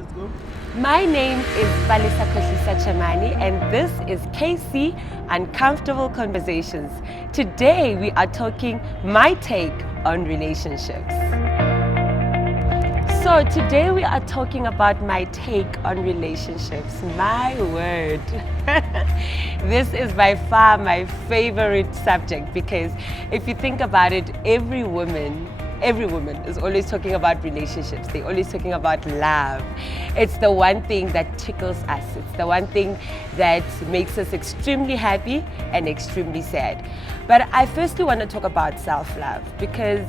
Let's go. My name is Khohlisa Chemane, and this is KC Uncomfortable Conversations. Today we are talking my take on relationships. So today we are talking about my take on relationships. My word. This is by far my favorite subject because if you think about it, every woman is always talking about relationships. They're always talking about love. It's the one thing that tickles us. It's the one thing that makes us extremely happy and extremely sad. But I firstly want to talk about self-love because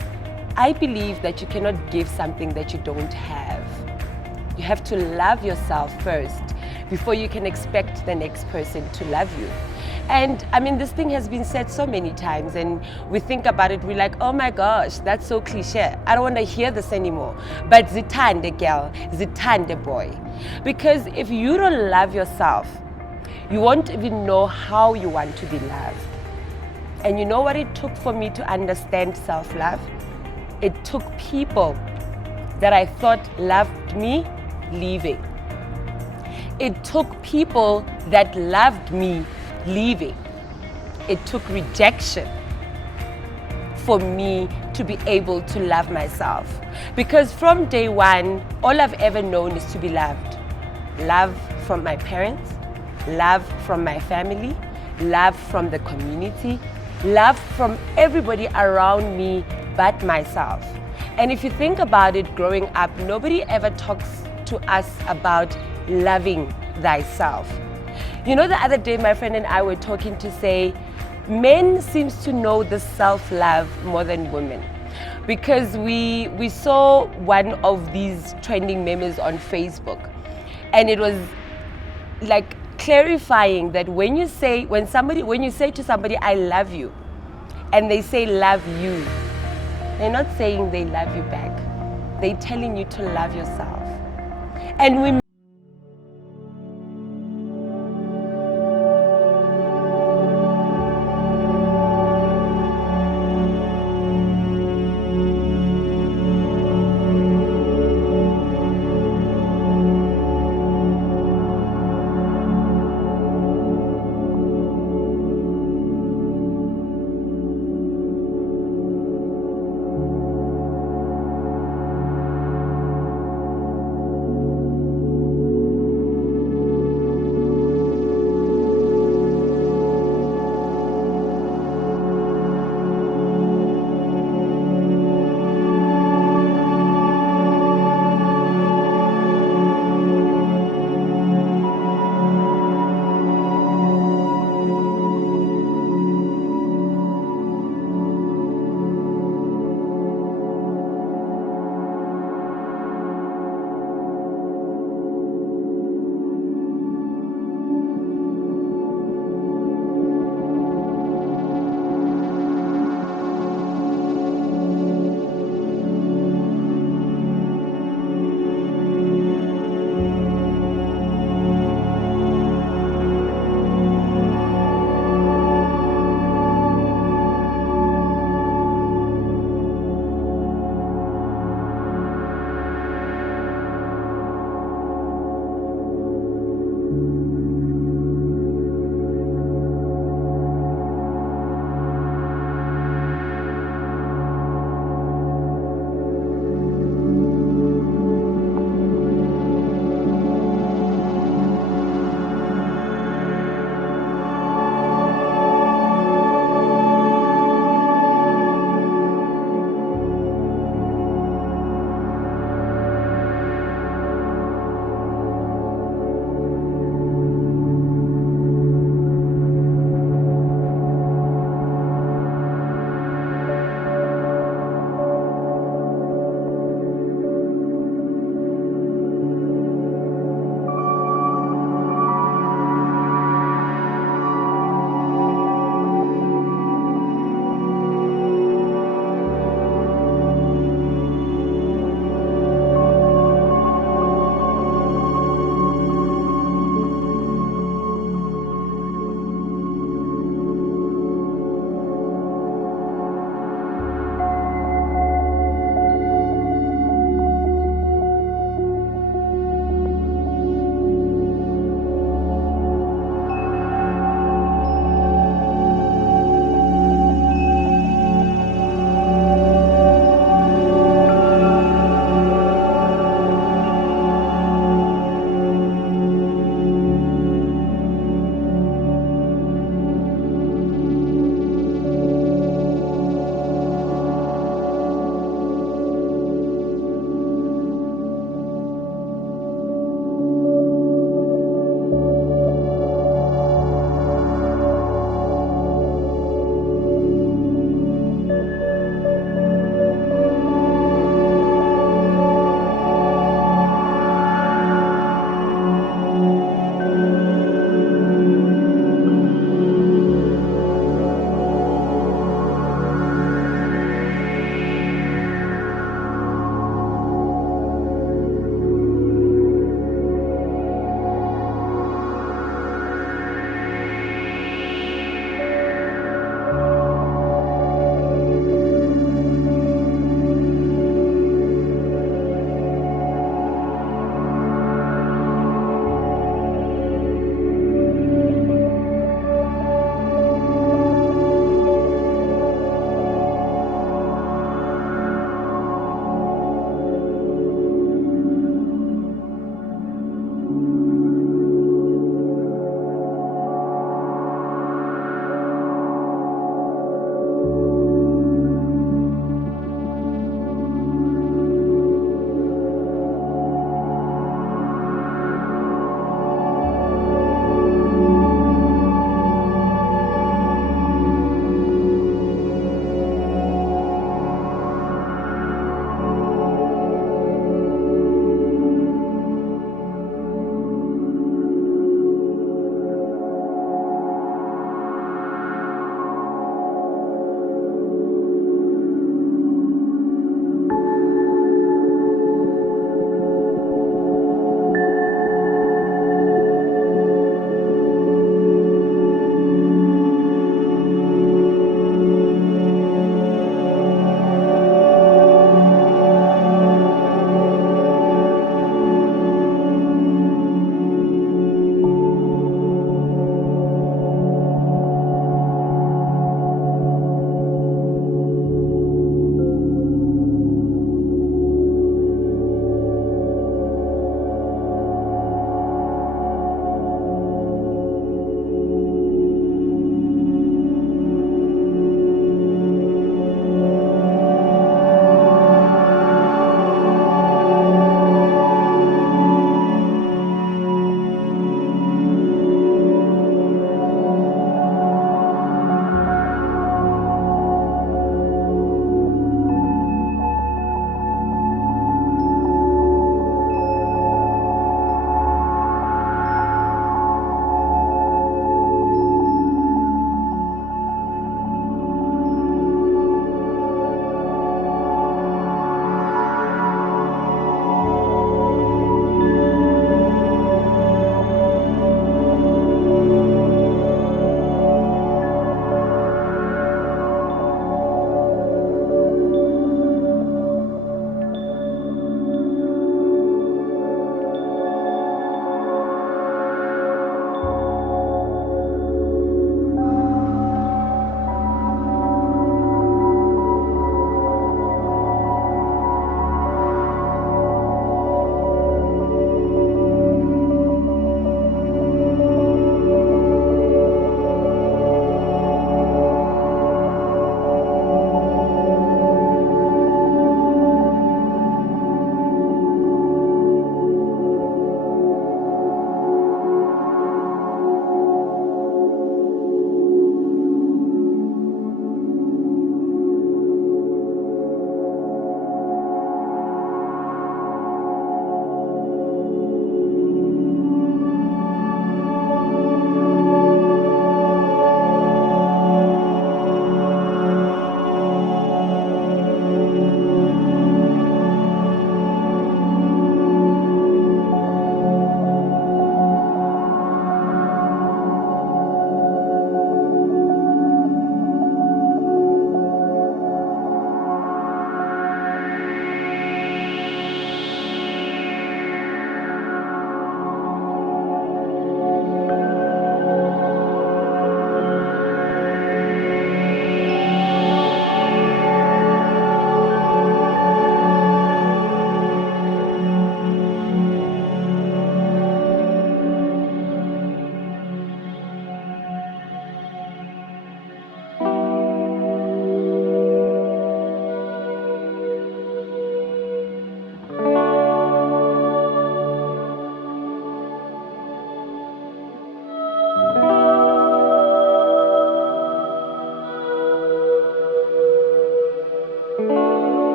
I believe that you cannot give something that you don't have. You have to love yourself first before you can expect the next person to love you. And I mean, this thing has been said so many times, and we think about it, we're like, oh my gosh, that's so cliche. I don't want to hear this anymore. But zithande girl, zithande boy. Because if you don't love yourself, you won't even know how you want to be loved. And you know what it took for me to understand self-love? It took people that I thought loved me leaving. It took people that loved me leaving. It took rejection for me to be able to love myself. Because from day one, all I've ever known is to be loved. Love from my parents, love from my family, love from the community, love from everybody around me but myself. And if you think about it, growing up, nobody ever talks to us about loving thyself. You know, the other day my friend and I were talking to say, men seems to know the self-love more than women. Because we saw one of these trending memes on Facebook, and it was like clarifying that when you say to somebody, I love you, and they say love you, they're not saying they love you back. They're telling you to love yourself. And we